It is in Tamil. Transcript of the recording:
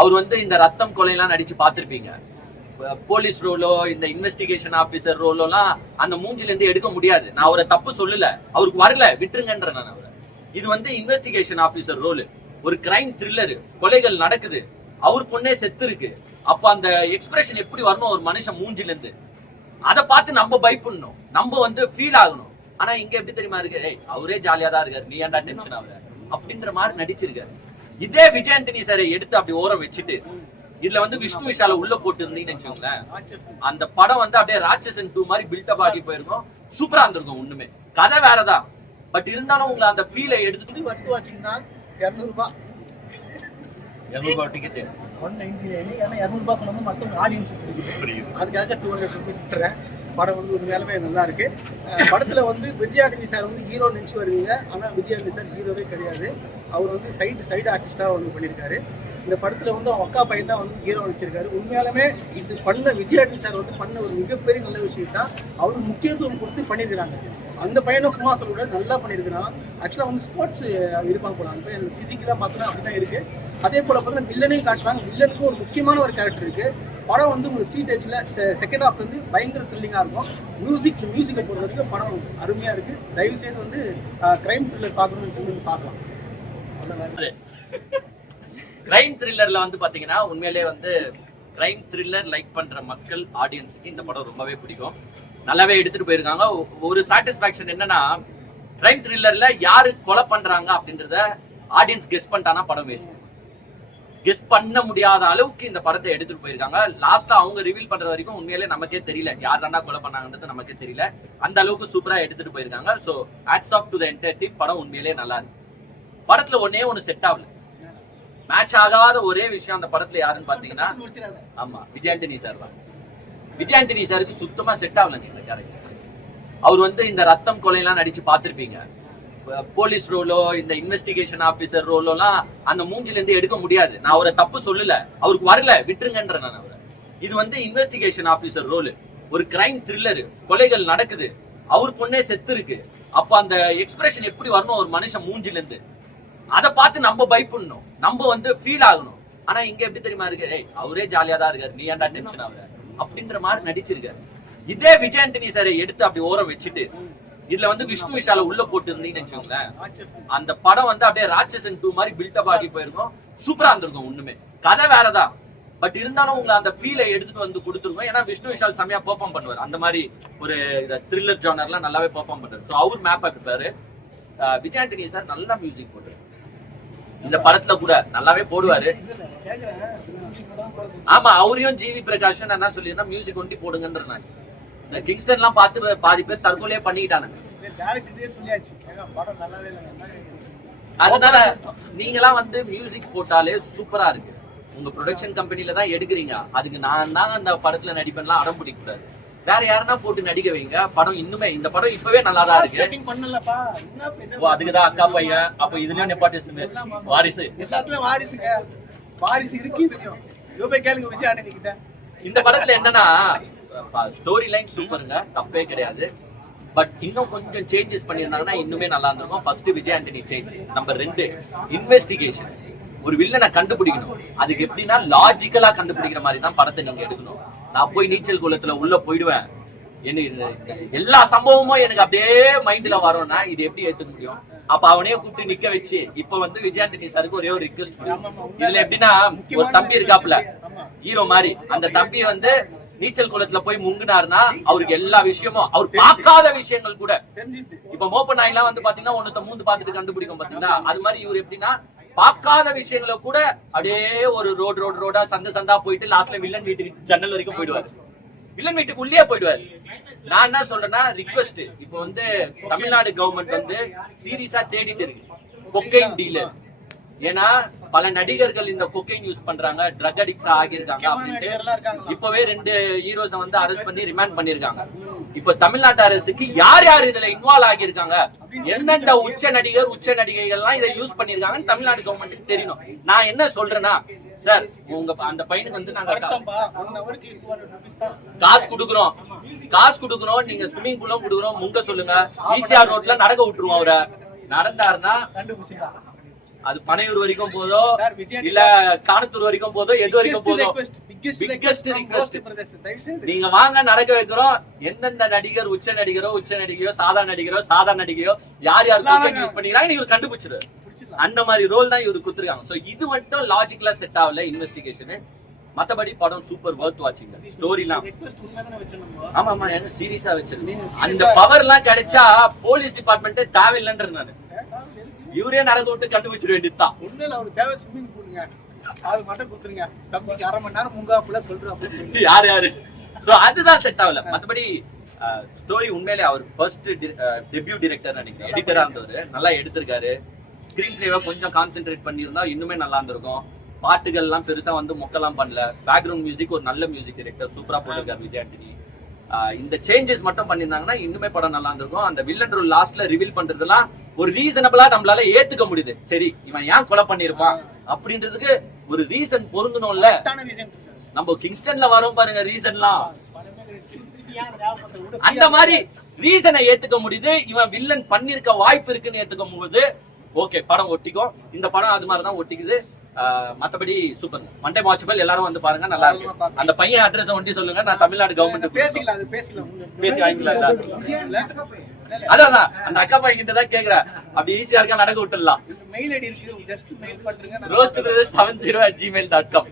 அவர் வந்து இந்த ரத்தம் கொலையெல்லாம் நடிச்சு பார்த்திருப்பீங்க. போலீஸ் ரோலோ இந்த இன்வெஸ்டிகேஷன் ஆபீசர் ரோலோலாம் அந்த மூஞ்சில இருந்து எடுக்க முடியாது. நான் அவரை தப்பு சொல்லல, அவருக்கு வரல, விட்டுருங்கன்ற நான் அவரை. இது வந்து இன்வெஸ்டிகேஷன் ஆபீசர் ரோல், ஒரு கிரைம் த்ரில்லர், கொலைகள் நடக்குது, அவர் பொண்ணே செத்து இருக்கு. அப்ப அந்த எக்ஸ்பிரஷன் எப்படி வரணும் ஒரு மனுஷன் மூஞ்சில இருந்து, அதை பார்த்து நம்ம பயப்படணும், நம்ம வந்து ஃபீல் ஆகணும். ஆனா இங்க எப்படி தெரியுமா இருக்கு, அவரே ஜாலியா தான் இருக்காரு, நீ ஏன்டா டென்ஷன் ஆகுற அப்படின்ற மாதிரி நடிச்சிருக்காரு. இதே விஜய் ஆண்டனி சாரை எடுத்து அப்படி ஓரம் வச்சுட்டு இதுல வந்து விஷ்ணு விஷால உள்ள போட்டு இருந்தீங்கன்னு நினைச்சோங்களேன், அந்த படம் வந்து அப்படியே ராட்சசன் 2 மாதிரி பில்டப் ஆகி போயிருக்கும், சூப்பரா இருந்திருக்கும். ஒண்ணுமே கதை வேறதான், பட் இருந்தாலும் உங்களை அந்த ஃபீலை எடுத்துட்டு வர்த்து வாட்சிங்கன்னா 200 ரூபாய் டிக்கெட் 199. ஏன்னா 200 ரூபாய் சொன்னா மொத்தம் ஆடியன்ஸ் கிடைக்குது, அதுக்காக 200 ருபீஸ் தரேன். படம் வந்து ஒரு மேலமே நல்லா இருக்கு. படத்துல வந்து விஜய் ஆண்டனி சார் வந்து ஹீரோ நினைச்சு வருவீங்க, ஆனா விஜய் ஆண்டனி சார் ஹீரோவே கிடையாது. அவர் வந்து சைடு ஆர்டிஸ்டா வந்து பண்ணியிருக்காரு. இந்த படத்துல வந்து அவங்க அக்கா பையன் தான் வந்து ஹீரோ நடிச்சிருக்காரு. உண்மையாலுமே இது பண்ண விஜய் ஆண்டனி சார் வந்து பண்ண ஒரு மிகப்பெரிய நல்ல விஷயம் தான். அவருக்கு முக்கியத்துவம் கொடுத்து பண்ணியிருக்கிறாங்க. அந்த பையனும் சும்மா சொல்ல நல்லா பண்ணியிருக்கிறான். ஆக்சுவலாக வந்து ஸ்போர்ட்ஸ் இருப்பாங்க போல, அந்த பையன் ஃபிசிக்கலாக பார்த்தோன்னா அப்படி தான் இருக்குது. அதே போல் பார்த்தீங்கன்னா வில்லனையும் காட்டுறாங்க. வில்லனுக்கும் ஒரு முக்கியமான ஒரு கேரக்டர் இருக்குது. படம் வந்து உங்களுக்கு சீட்டேஜில் செகண்ட் ஹாஃப் வந்து பயங்கர த்ரில்லிங்காக இருக்கும். மியூசிக்கை பொறுத்த வரைக்கும் படம் அருமையாக இருக்குது. தயவுசெய்து வந்து கிரைம் த்ரில்லர் பார்க்கணும்னு சொல்லி பார்க்கலாம். கிரைம் த்ரில்லர்ல வந்து பாத்தீங்கன்னா உண்மையிலே வந்து கிரைம் த்ரில்லர் லைக் பண்ற மக்கள் ஆடியன்ஸுக்கு இந்த படம் ரொம்பவே பிடிக்கும். நல்லாவே எடுத்துட்டு போயிருக்காங்க. ஒரு சாட்டிஸ்பாக்சன் என்னன்னா, கிரைம் த்ரில்லர்ல யாரு கொலை பண்றாங்க அப்படின்றத ஆடியன்ஸ் கெஸ் பண்ணிட்டானா படம் வேஸ்ட். கெஸ் பண்ண முடியாத அளவுக்கு இந்த படத்தை எடுத்துட்டு போயிருக்காங்க. லாஸ்டா அவங்க ரிவீல் பண்ற வரைக்கும் உண்மையிலே நமக்கே தெரியல யார் தாண்டா கொலை பண்ணாங்கன்றது நமக்கே தெரியல. அந்த அளவுக்கு சூப்பரா எடுத்துட்டு போயிருக்காங்க. So hats off to the entire team. படம் உண்மையிலே நல்லா இருக்கு. படத்துல ஒண்ணு செட் ஆகல, மேட்ச் ஆகாத ஒரே விஷயம் அந்த படத்துல யாருன்னு பாத்தீங்கன்னா, ஆமா விஜய் ஆண்டனி சார் தான். விஜய் ஆண்டனி சாருக்கு சுத்தமா செட் ஆகலங்க இந்த கேரக்டர். அவர் வந்து இந்த ரத்தம் கொலையெல்லாம் நடிச்சு பார்த்திருப்பீங்க. போலீஸ் ரோலோ இந்த இன்வெஸ்டிகேஷன் ஆபீசர் ரோலோலாம் அந்த மூஞ்சில இருந்து எடுக்க முடியாது. நான் அவரை தப்பு சொல்லல, அவருக்கு வரல, விட்டுருங்கன்ற நான் அவரை. இது வந்து இன்வெஸ்டிகேஷன் ஆபீசர் ரோல், ஒரு கிரைம் த்ரில்லர், கொலைகள் நடக்குது, அவர் பொண்ணே செத்து இருக்கு. அப்ப அந்த எக்ஸ்பிரஷன் எப்படி வரணும் ஒரு மனுஷன் மூஞ்சில இருந்து, அதை பார்த்து நம்ம பயப்படணும், நம்ம வந்து ஃபீல் ஆகணும். ஆனா இங்க எப்படி தெரியுமா இருக்கு, அவரே ஜாலியா தான் இருக்காரு, நீ ஏன்டா டென்ஷன் ஆகுற அப்படின்ற மாதிரி நடிச்சிருக்காரு. இதே விஜய் ஆண்டனி சாரை எடுத்து அப்படி ஓரம் வச்சுட்டு இதுல வந்து விஷ்ணு விஷால உள்ள போட்டு இருந்தீங்கன்னு நினைச்சோங்களேன், அந்த படம் வந்து அப்படியே ராட்சசன் 2 மாதிரி பில்டப் ஆகி போயிருக்கும், சூப்பரா இருந்திருக்கும். ஒண்ணுமே கதை வேறதான், பட் இருந்தாலும் உங்களை அந்த ஃபீலை எடுத்துட்டு வந்து கொடுத்துருக்கோம். ஏன்னா விஷ்ணு விஷால் செமையா பெர்ஃபார்ம் பண்ணுவார், அந்த மாதிரி ஒரு த்ரில்லர் ஜானர்லாம் நல்லாவே பெர்ஃபார்ம் பண்றாரு. ஸோ அவர் மேப் ஆக்கிப்பாரு. விஜய் ஆண்டனி சார் நல்லா மியூசிக் போட்டு இந்த படத்துல கூட நல்லாவே போடுவாரு. ஆமா, அவரையும் ஜிவி பிரகாஷ் என்ன சொல்லியிருந்தா மியூசிக் ஒண்டி போடுங்கன்ற. நான் இந்த கிங்ஸ்டன்லாம் பார்த்து பாதி பேர் தற்கொலையே பண்ணிக்கிட்டானுங்க. அதனால நீங்களாம் வந்து மியூசிக் போட்டாலே சூப்பரா இருக்கு. உங்க ப்ரொடக்ஷன் கம்பெனில தான் எடுக்கிறீங்க, அதுக்கு நான் தான் அந்த படத்துல நடிப்பேன்லாம் அடம் பிடிக்க கூடாது. வேற யாருன்னா போட்டு நடிக்க வைங்க. படம் இன்னுமே இந்த படம் இப்பவே நல்லா தான் இருக்கு. அதுக்குதான் அக்கா பையன். அப்ப இதுலயும் நெப்பாட்டிசம், வாரிசு, வாரிசு இருக்கு. இந்த படத்துல என்னன்னா ஸ்டோரி லைன் சூப்பருங்க, தப்பே கிடையாது. பட் இன்னும் கொஞ்சம் சேஞ்சஸ் பண்ணியிருந்தாங்கன்னா இன்னுமே நல்லா இருந்திருக்கும். First Vijay Antony change. Number 2 investigation. ஒரு வில்லனை கண்டுபிடிக்கணும், அதுக்கு எப்படின்னா லாஜிக்கலா கண்டுபிடிக்கிற மாதிரி தான் படத்தை நீங்க எடுக்கணும். நான் போய் நீச்சல் குளத்துல உள்ள போயிடுவேன், எல்லா சம்பவமும் எனக்கு அப்படியே மைண்ட்ல வரும்னா இது எப்படி ஏத்துக்க முடியும்? அப்ப அவனையே கூப்பிட்டு நிக்க வச்சு இப்ப வந்து விஜய் ஆண்டனி சாருக்கு ஒரே ஒரு ரிக்வெஸ்ட் இதுல எப்படின்னா, ஒரு தம்பி இருக்காப்ல ஹீரோ மாதிரி, அந்த தம்பி வந்து நீச்சல் குளத்துல போய் முங்குனாருன்னா அவருக்கு எல்லா விஷயமும், அவர் பார்க்காத விஷயங்கள் கூட, இப்ப மோப்ப நாயெல்லாம் வந்து பாத்தீங்கன்னா ஒன்னத்த மூந்து பாத்துட்டு கண்டுபிடிக்கும் பாத்தீங்கன்னா, அது மாதிரி இவர் எப்படின்னா பார்க்காத விஷயங்களை கூட அப்படியே ஒரு ரோடா சந்தா போயிட்டு லாஸ்ட்ல வில்லன் வீட்டுக்கு ஜன்னல் வரைக்கும் போயிடுவாரு, வில்லன் வீட்டுக்கு உள்ளே போயிடுவாரு. நான் என்ன சொல்றேன்னா ரிக்வெஸ்ட், இப்ப வந்து தமிழ்நாடு கவர்மெண்ட் வந்து சீரியஸா தேடிட்டு இருக்கு கொக்கைன் டீலர். ஏன்னா பல நடிகர்கள் இந்த கொக்கைன் யூஸ் பண்றாங்க, ட்ரக் அடிக்ட்ஸ் ஆகியிருக்காங்க அப்படின்ட்டு இப்பவே 2 ஹீரோஸை வந்து அரெஸ்ட் பண்ணி ரிமாண்ட் பண்ணிருக்காங்க. இப்ப தமிழ்நாட்டு அரசுக்கு யார் யார் இதுல இன்வால்வ் ஆகியிருக்காங்க, எந்தெந்த உச்ச நடிகைகள்லாம் இதை யூஸ் பண்ணிருக்காங்கன்னு தமிழ்நாடு கவர்மெண்ட்டுக்கு தெரியணும். நான் என்ன சொல்றேன்னா, சார் உங்க அந்த பையனுக்கு வந்து நாங்க காசு கொடுக்குறோம், நீங்க ஸ்விம்மிங் பூலும் கொடுக்குறோம், முங்க சொல்லுங்க, ஈசிஆர் ரோட்ல நடக்க விட்டுருவோம். அவரை நடந்தாருன்னா அது பனையூர் வரைக்கும் போதோ சார் விஜய் இல்ல காணத்தூர் வரைக்கும் போதோ எது வரைக்கும் போதோ பிக்கெஸ்ட் ரிக்வெஸ்ட் தயவு செய்து நீங்க வாங்க நடக்க வைக்கிறோம். எந்தெந்த நடிகர் உச்ச நடிகரோ சாதா நடிகையோ யார் யார் யூஸ் பண்ணிக்கிறாங்க நீங்க கண்டுபிடிச்சிரு. அந்த மாதிரி ரோல் தான் இவரு குடுத்துருக்காங்க. சோ இது மட்டும் லாஜிக்கலா செட் ஆகல இன்வெஸ்டிகேஷன். மத்தபடி படம் சூப்பர் வர்த் வாட்சிங். ஸ்டோரிலாம் ஆமா என்ன சீரியஸா வச்சிருக்கீங்க. அந்த பவர் எல்லாம் கிடைச்சா போலீஸ் டிபார்ட்மெண்ட்டே தேவையில்லைன்ற நானு இவரே நடக்க விட்டு கண்டுபிடிச்சிட வேண்டியதுதான். ஒண்ணுல அவரு தேவை ஸ்விம்மிங் பூலுங்க, அது மட்டும் கொடுத்துருங்க. தம்பிக்கு 1/2 மணி நேரம் முங்காப்புல சொல்றேன் யாரு சோ அதுதான் செட் ஆகல. மத்தபடி ஸ்டோரி உண்மையிலே அவர் ஃபர்ஸ்ட் டெபியூ டைரக்டர் நினைக்கிறேன், எடிட்டரா இருந்தவர் நல்லா எடுத்திருக்காரு. ஸ்கிரீன் பிளேவை கொஞ்சம் கான்சென்ட்ரேட் பண்ணியிருந்தா இன்னுமே நல்லா இருந்திருக்கும். பாட்டுகள் எல்லாம் பெருசா வந்து மொக்கலாம் பண்ணல. பேக்ரவுண்ட் மியூசிக் ஒரு நல்ல மியூசிக் டைரக்டர் சூப்பரா போட்டிருக்காரு விஜய் ஆண்டனி. இந்த சேஞ்சஸ் மட்டும் பண்ணியிருந்தாங்கன்னா இன்னுமே படம் நல்லா இருந்திருக்கும். அந்த வில்லன் ரோல் லாஸ்ட்ல ரிவீல் பண்றதுலாம் ஒரு ரீசனபிளா நம்மளால ஏத்துக்க முடியுது. சரி இவன் ஏன் கொலை பண்ணிருப்பான் அப்படின்றதுக்கு ஒரு ரீசன் பொருந்தணும்ல. நம்ம கிங்ஸ்டன்ல வரோம் பாருங்க ரீசன்லாம், அந்த மாதிரி ரீசனை ஏத்துக்க முடியுது. இவன் வில்லன் பண்ணிருக்க வாய்ப்பு இருக்குன்னு ஏத்துக்க போது ஓகே படம் ஒட்டிக்கும். இந்த படம் அது மாதிரிதான் ஒட்டிக்குது. மத்தபடி சூப்பர் மண்டே வாட்சபிள். எல்லாரும் வந்து பாருங்க, நல்லா இருக்கு. அந்த பையன் அட்ரஸ் ஒண்டி சொல்லுங்க, நான் தமிழ்நாடு கவர்மெண்ட் பேசி வாங்கிக்கலாம். அதான் அந்த அக்கா பையன் கிட்ட தான் கேக்குறேன், அப்படி ஈஸியா இருக்கா நடக்க விட்டுடலாம். மெயில் ஐடி இருக்கு, ஜஸ்ட் மெயில் பண்றீங்க. roastbrothers70@gmail.com